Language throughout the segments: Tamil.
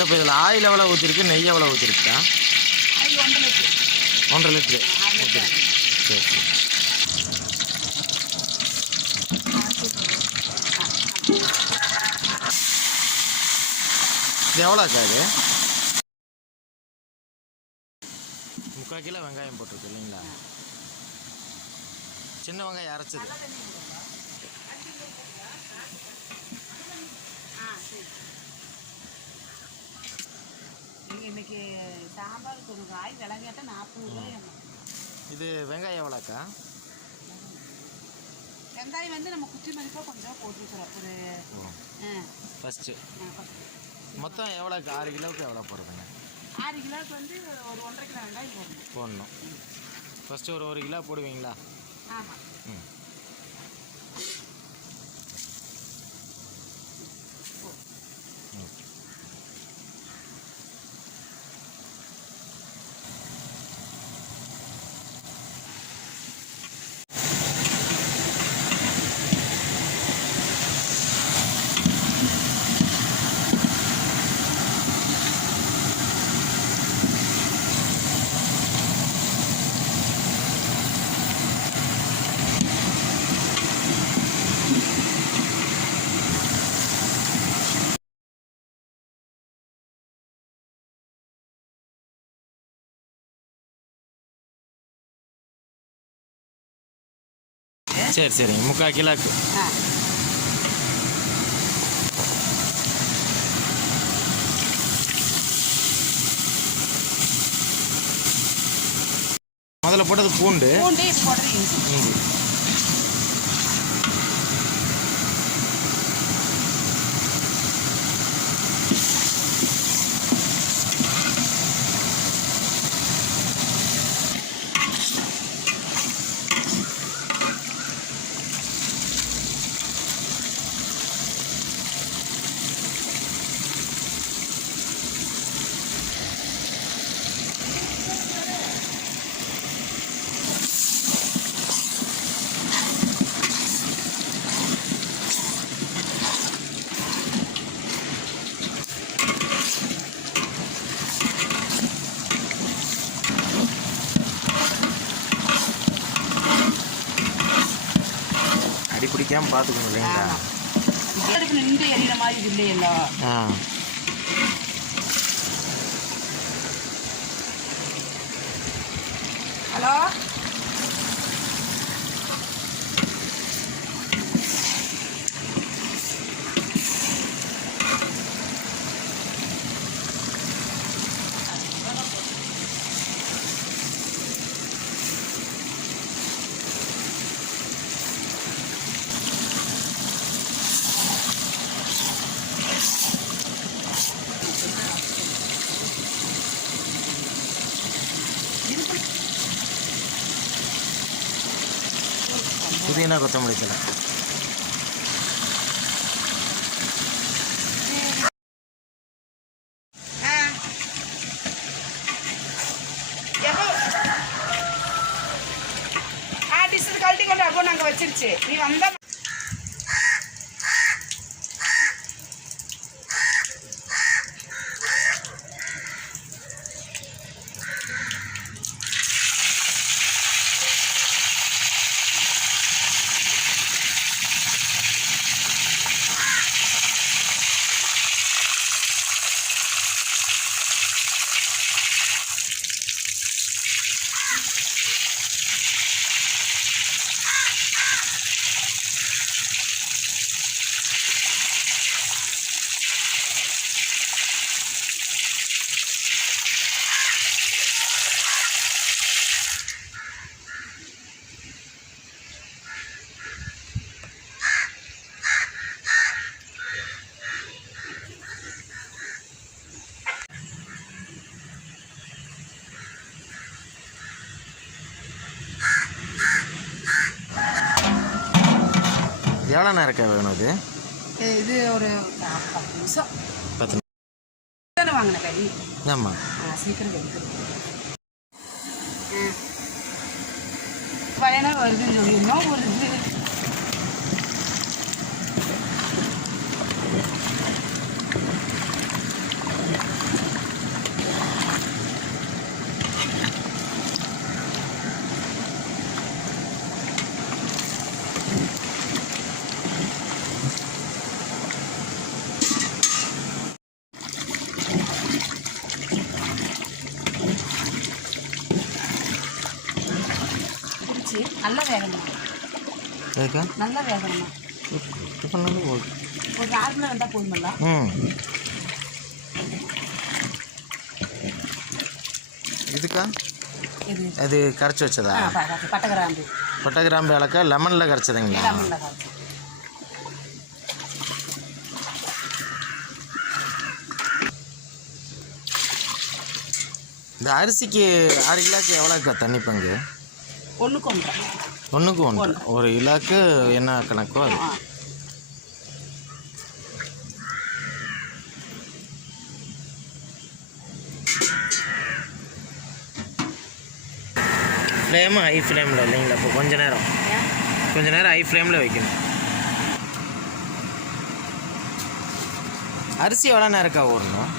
இப்போ இதில் ஆயில் எவ்வளோ ஊற்றிருக்கு, நெய் எவ்வளோ ஊற்றிருக்கா? Oil 1.5 litre. 1.5 லிட்டரு ஊற்றிருக்கு. சரி சரி. இது எவ்வளோக்கா? இது 3/4 கிலோ வெங்காயம் போட்டிருக்கு இல்லைங்களா? சின்ன வெங்காயம் அரைச்சது. இன்னைக்கு சாம்பாருக்கு ஒரு காய் விலை கேட்டால் 40 ரூபாய். இது வெங்காயம் எவ்வளோக்கா? வெங்காயம் வந்து நம்ம குச்சி மதிப்பாக கொஞ்சம் போட்டுருக்குறோம். ஒரு ஃபஸ்ட்டு மொத்தம் எவ்வளோக்கு? 6 கிலோவுக்கு எவ்வளோ போடுறதுங்க? 6 கிலோவுக்கு வந்து ஒரு 1.5 கிலோ வெங்காயம் போடணும். ஃபஸ்ட்டு ஒரு 1 கிலோ போடுவீங்களா? ஆமாம். ம். சரி சரிங்க. 3/4 கிலோக்கு. முதல்ல போட்டது பூண்டு. இஞ்சி. அடி பிடிக்காமல் பார்த்துக்கணும் இல்லைங்களா? நின்று எறிகிற மாதிரி இல்லையല്ലോ. ஹலோ, புதினா கொத்தமல்லி தழை. டிஸ்ஸு கழட்டி கொண்டு அப்போ நாங்கள் வச்சிருச்சு. நீ வந்தால் எவ்வளோ நேரம் வேணும் இது? இது ஒரு 10 நிமிஷம். 10 நிமிஷம் தானே வாங்கின கறி? ஆமாம். சீக்கிரம் வெடிக்கிறது. பயணம் வருதுன்னு சொல்லியிருந்தோம். ஒரு இது நல்லா வேகணுமா? நல்லா வேகணுமா? ஒரு நார்மலாக வந்தால் போதுமில்ல? இதுக்கா இது அது கரைச்சி வச்சதா? பட்டை கிராம்பு ஏலக்கா லெமனில் கரைச்சதுங்களா? லெமனில் கரைச்சி. இந்த அரிசிக்கு 6 கிலோக்கு எவ்வளோக்கா தண்ணி பங்கு? 1க்கு 1. 1க்கு 1. ஒரு கிலோக்கு என்ன கணக்கோ அது. ஃப்ளேமு ஹை ஃப்ளேமில் இல்லைங்களா? இப்போ கொஞ்ச நேரம் ஹை ஃப்ளேமில் வைக்கணும். அரிசி எவ்வளோ நேரம்க்கா ஊறணும்?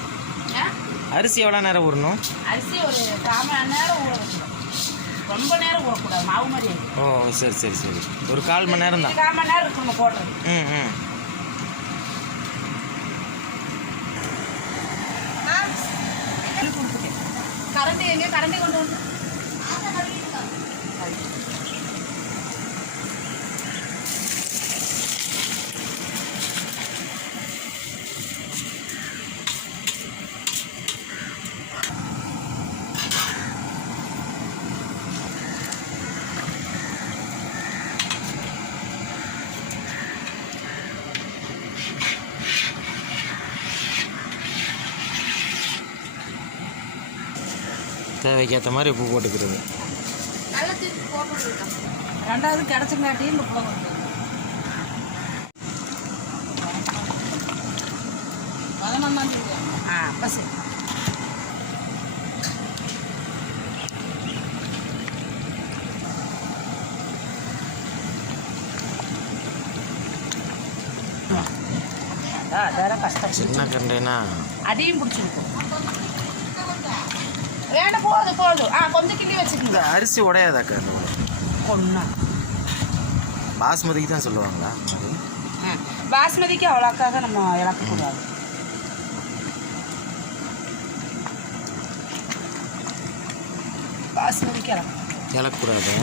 அரிசி எவ்வளோ நேரம் ஊறணும்? அரிசி ஒரு 1/4 மணி நேரம் ஊற வைக்கணும். ரொம்ப நேரம் ஊறக்கூடாது, மாவு மாதிரி. ஓ சரி. ஒரு 1/4 மணி நேரம் தான். 1/4 மணி நேரம் இருக்கு நம்ம போடுறது. கரண்டி எங்கே? கரண்டி கொண்டு வந்து தேவைக்கு ஏற்ற மாதிரி உப்பு போட்டுக்கிறது. ரெண்டாவது கிடச்சங்காட்டியும் இந்த புள்ள பஸ் அதான் கஷ்டம். சின்ன கண்டைனா அடியும் பிடிச்சிருக்கும். வேணும் போதும். கொஞ்சம் கிள்ளி வச்சுக்கோங்க. அரிசி உடையாதாக்கா? ஒன்றா பாஸ்மதிக்கு தான் சொல்லுவாங்களா? பாஸ்மதிக்கு அவ்வளோக்காக நம்ம இழக்கக்கூடாது. பாஸ்மதிக்கு இழக்கக்கூடாது.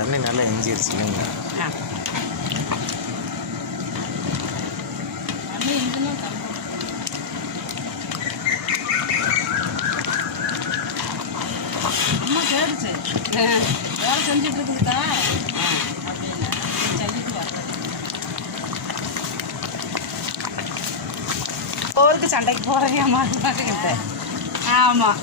தண்ணி நல்லா எஞ்சிருச்சு இல்லைங்களா? தண்ணி எஞ்சினா அம்மா கேட்டுச்சு, வேலை செஞ்சுட்டு இருக்குதுக்கா அப்படின்னு செஞ்சுட்டு வரேன். போருக்கு சண்டைக்கு போகிறதே அம்மா கிட்ட. ஆமாம்.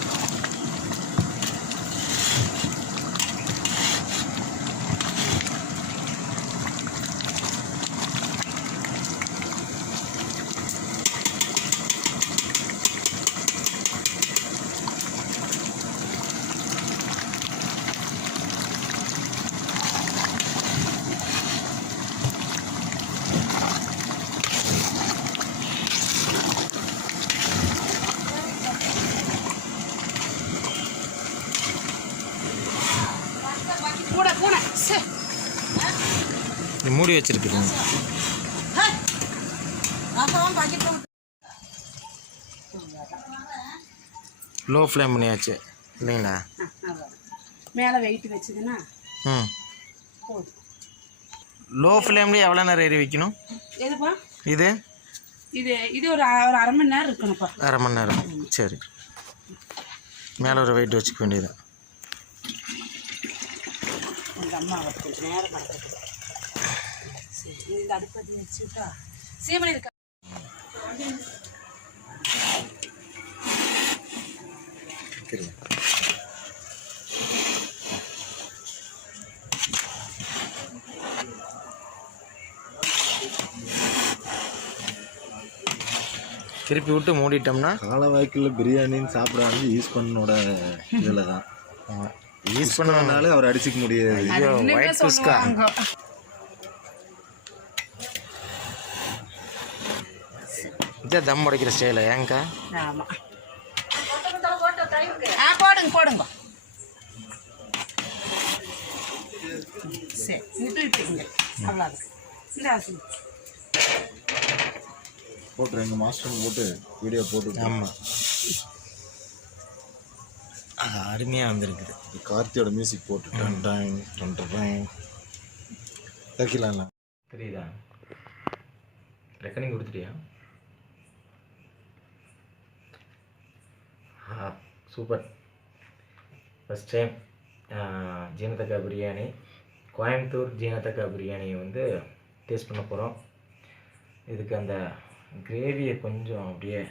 மூடி வச்சிருக்குது. லோ ஃப்ளேம் பண்ணியாச்சு இல்லைங்களா? மேலே வெயிட் வச்சுதுன்னா லோ ஃப்ளேம்லேயே எவ்வளோ நேரம் எரி வைக்கணும்? எதுப்பா? இது இது ஒரு 1/2 மணி நேரம் இருக்கணும்ப்பா. 1/2 மணி நேரம். சரி, மேலே ஒரு வெயிட் வச்சுக்க வேண்டியது. எங்கள் அம்மா கொஞ்சம் நேரம் நடக்குது. சரி, இந்த அடுப்பதி வச்சுட்டா சீமனை இருக்கா? திருப்பி விட்டு மூடிட்டோம்னா காலவாய்க்கில் பிரியாணின்னு சாப்பிடாம ஈஸ்வரனோட இதில் தான் யூஸ் பண்ணனால அவர் அடிச்சுக்க முடியாது. ஐயோ ஒயிட் குஸ்கா இதான் தம் உடைக்கிற ஸ்டைல ஏங்கா? ஆமாம். போடுங்க போடுங்க. சரி விட்டுங்க அவ்வளோதான். இந்த போட்டு எங்கள் மாஸ்டர் போட்டு வீடியோ போட்டு. ஆமாம், அது அருமையாக வந்திருக்குது. கார்த்தியோட மியூசிக் போட்டு டன் டைம் டன் டைம் தைக்கலாம்ல. தெரியுதா? ரெக்கனிங் கொடுத்துட்டியா? சூப்பர். ஃபஸ்ட் டைம் ஜீனத்தக்கா பிரியாணி, கோயம்புத்தூர் ஜீனத்தக்கா பிரியாணியை வந்து டேஸ்ட் பண்ண போகிறோம். இதுக்கு அந்த கிரேவியை கொஞ்சம் அப்படியே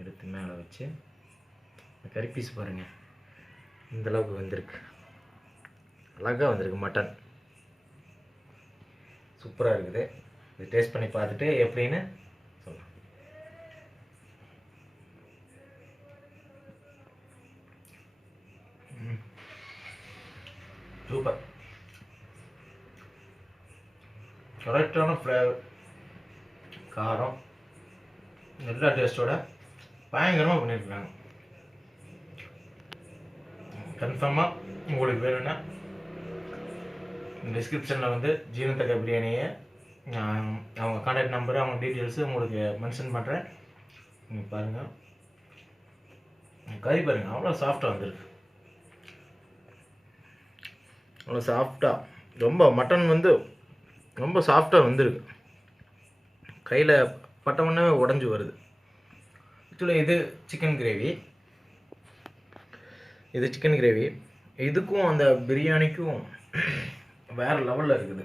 எடுத்து மேலே வச்சு, கறி பீஸ் பாருங்கள் இந்தளவுக்கு வந்திருக்கு, அழகாக வந்திருக்கு. மட்டன் சூப்பராக இருக்குது. இது டேஸ்ட் பண்ணி பார்த்துட்டு எப்படின்னு சொல்லலாம். சூப்பர், கரெக்டான ஃப்ளேவர், காரம், எல்லா டேஸ்ட்டோட பயங்கரமாக பண்ணியிருக்காங்க. கன்ஃபார்மாக உங்களுக்கு வேணும்னா டிஸ்கிரிப்ஷனில் வந்து ஜீனத்தக்கா பிரியாணியை அவங்க கான்டாக்ட் நம்பரு, அவங்க டீட்டெயில்ஸு உங்களுக்கு மென்ஷன் பண்ணுறேன். நீங்கள் பாருங்கள், கறி பாருங்கள் அவ்வளோ சாஃப்டாக வந்துருக்கு. அவ்வளோ சாஃப்டாக, ரொம்ப மட்டன் வந்து ரொம்ப சாஃப்டாக வந்திருக்கு. கையில் பட்டமுன்னே உடஞ்சி வருது. ஆக்சுவலி இது சிக்கன் கிரேவி, இது சிக்கன் கிரேவி. இதுக்கும் அந்த பிரியாணிக்கும் வேறு லெவலில் இருக்குது.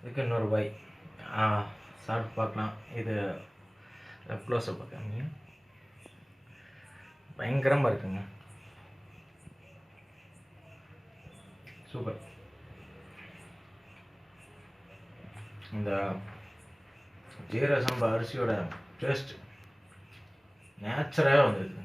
இதுக்கு இன்னொரு பாய் சாப்பிட்டு பார்க்கலாம். இது க்ளோஸை பார்க்காங்க, பயங்கரமாக இருக்குங்க. சூப்பர். இந்த ஜீரக சம்பா அரிசியோட டேஸ்ட் நேச்சுரலாக வந்துருக்கு.